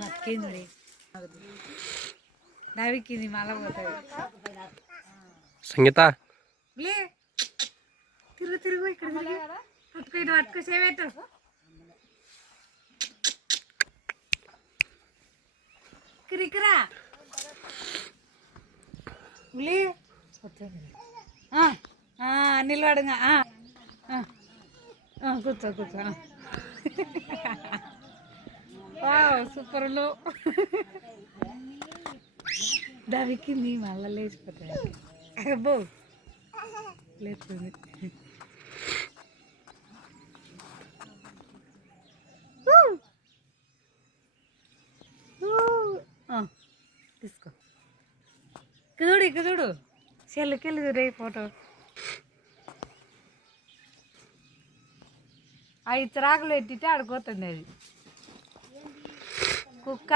బతికింది నవికింది మళ్ళా పోతుంది సంగీత లే తిరుగు తిరుగు ఇక్కడ పట్టుకో ఇటు పట్టుకో సేవేట్టు ఇక్కరా లే నిలబడుగా కూర్చో కూర్చో సూపర్లో దవికింది మళ్ళీ లేచిపోతాయి అబ్బో లేచింది తీసుకో చూడు ఇక చూడు చెల్లికెళ్ళి చూడు ఫోటో ఆ ఇచ్చరాకులు ఎట్టితే ఆడుకోతుంది అది కుక్క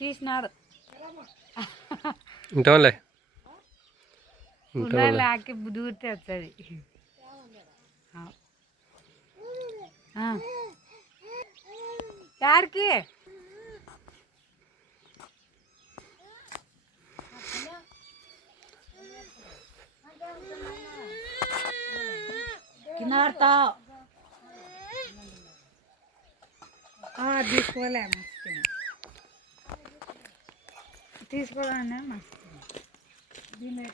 తీసినాడు ఇంటోలే ఆకి దూరితే వస్తుంది యారికి కిన్నాడతా తీసుకోలే మస్తు తీసుకోవాలన్నా మస్తు దీని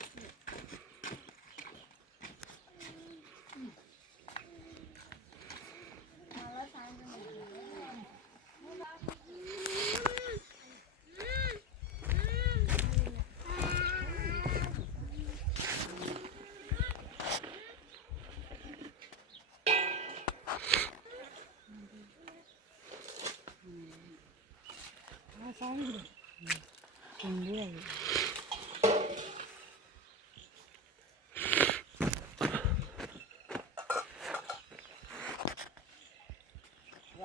ఉంది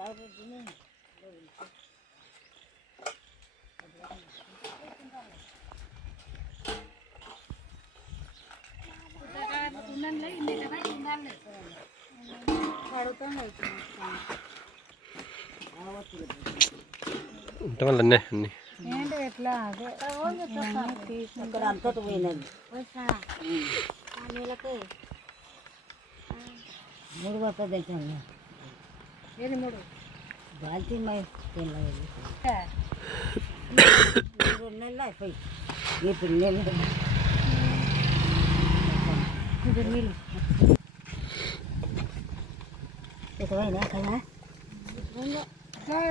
అది ఉంటామల్లే అన్నీ ఏంటి ఎట్లా అంతా పోయినది 3 బత్తాలు తెచ్చాను ఏది 3 బాల్తీ మై 2 నెలలు అయిపోయి ఇప్పుడు నీళ్ళు ఎక్కువైనా కదా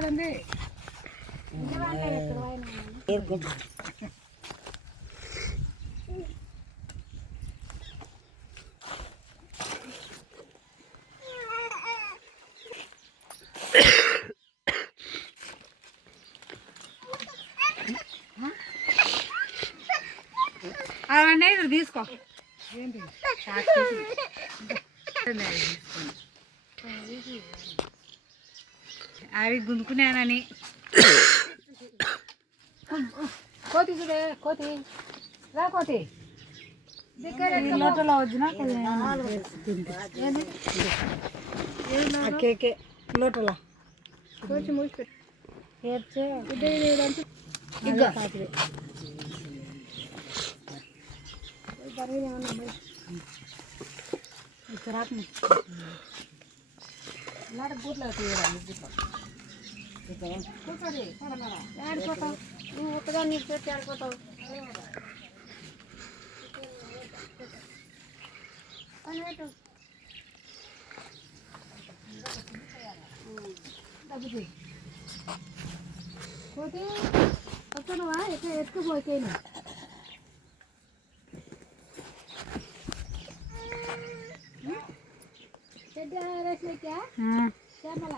ఉంది అవన్నీ తీసుకో ఏంటి అవి గుంజుకున్నానని కోతి చూడే కోతి రా కోతి లోటలో వచ్చిన కేకే లోటలో కోచి మూసిపెట్టి గూట్లో కూర్చోడి ఆడిపోతావు నువ్వు ఒకదా నీకు పెట్టి ఆడిపోతావు డబ్బు కోతి వస్తున్నావా ఎక్కడ ఎత్తుకుపోతేను శ్యామల